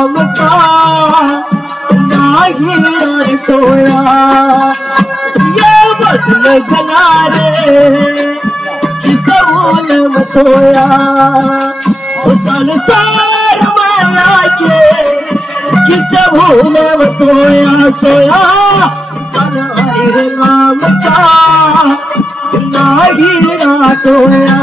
नाम का नाही सोया ये बदल जनारे किसने मसोया संसार माया के किसने मसोया सोया नाम का नाही सोया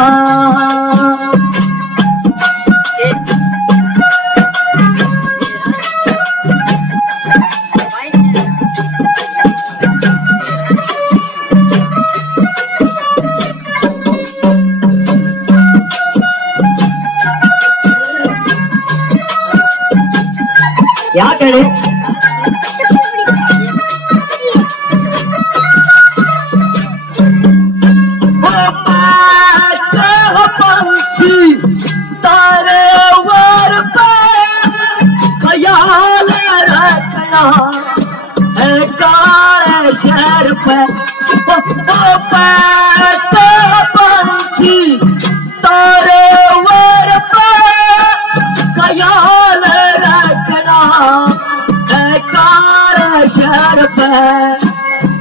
क्या करें पंछी तारे वर पर ख्याल रखना है काले शहर पे पंछी तारे वर पर ख्याल शहर पे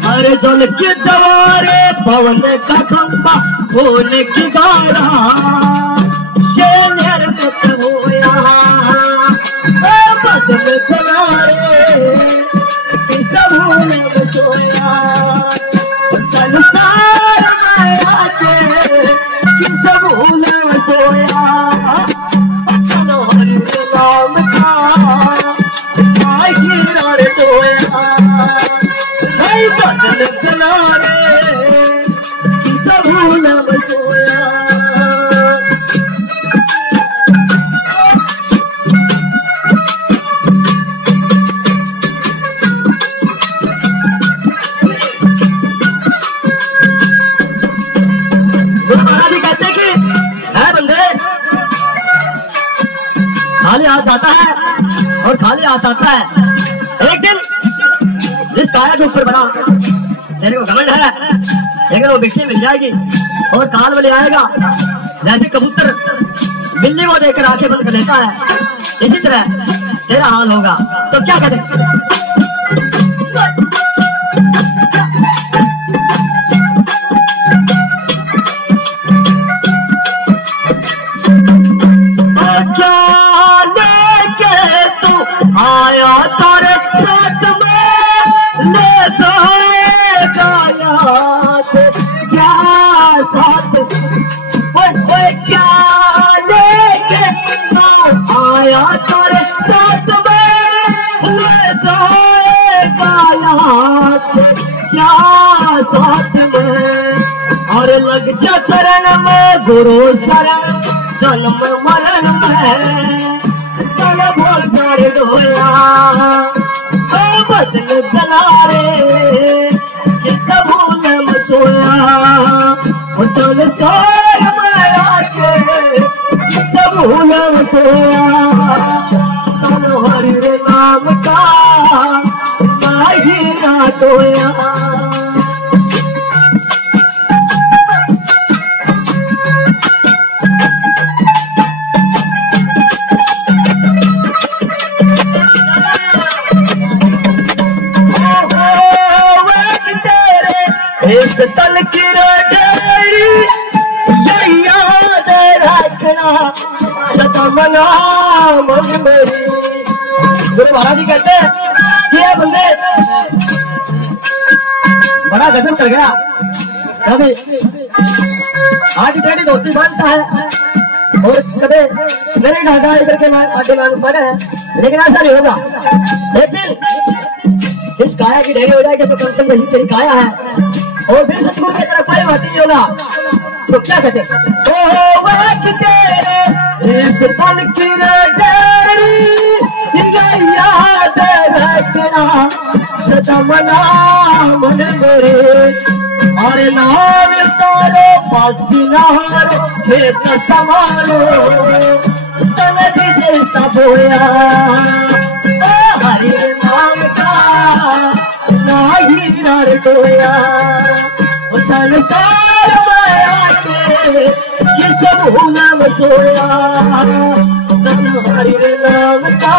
हर जल के दवारे पवन का खंबा होने की गारा ये निर्मित होया बदल सवारे सब होने बचोया संसार माया के सब होने बचोया नाम का बदल सनारे सब नम सोया महाराज कहते कि है बंदे खाली हाथ आता है और खाली हाथ आता है। एक दिन जिस काया के ऊपर बना तेरे को घमंड है लेकिन वो बिक्री मिल जाएगी और काल में ले आएगा जैसे कबूतर बिल्ली को देखकर आंखें बंद कर लेता है इसी तरह तेरा हाल होगा। तो क्या कहते आया तारे साथ में ले जाएगा याद क्या साथ क्या लेके तो आया तारे साथ में ले जाएगा याद क्या साथ में और लग जा शरण में गुरु शरण जन्म मरण में बोल कर धोया बदल जलारे सब नम सोया चल सोया माया के सब नम सोया हरि नाम का नाही ना सोया इस तल की रोटी ये याद रखना सतमना मन मेरी। गुरु महाराज जी कहते हैं कि ये बंदे बड़ा गजब कर गया कभी आज टेढ़ी धोती बांधता है और कभी मेरे ढाका इधर के आगे मान पर है लेकिन ऐसा नहीं होगा। लेकिन इस काया की ढेरी हो जाएगी तो कम से कम यही तेरी काया है और फिर सचमुच की तरफ पाए वाटी नहीं होगा। तो क्या कहते इस पल की याद रखना सदमना मन मेरे और नाम तारो पासी नारो खेत संभालो तन जैसा बोया हरि नाम का नाही नर सोया संसार माया के ये सब नाम सोया हरि नाम का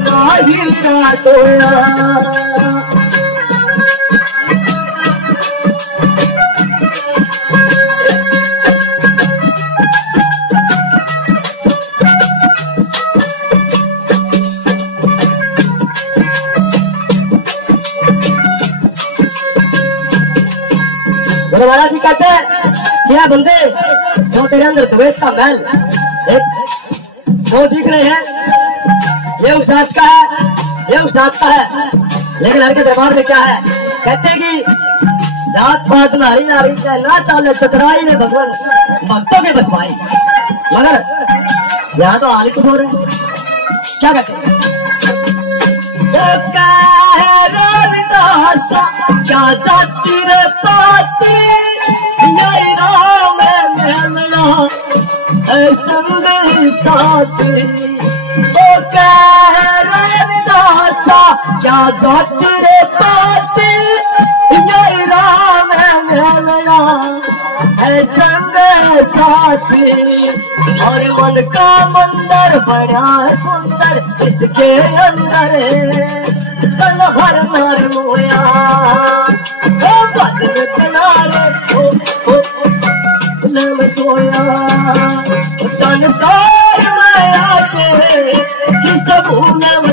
नाही ना तोड़ा महाराज जी कहते हैं क्या बंदे जो तेरे अंदर द्वेष का महल वो दिख रहे हैं ये उस जात का है ये उस जात का है लेकिन हर के दरबार में क्या है कहते हैं कि जात पात नारी नारी ना चाले चतराई ने भगवान भक्तों के बचवाई मगर यहाँ तो आली कुछ हो रहे हैं क्या कहते हैं क्या जाती रे पाती यही राम मेमना संगी साथी ओ कह रविदासा क्या जाती रे पाती यही राम मेमना संगी साथी और मन का मंदिर बड़ा सुंदर इसके अंदर चल हर मार मोया ओ बदल किनारे नम सोया संसार माया के कि सब नम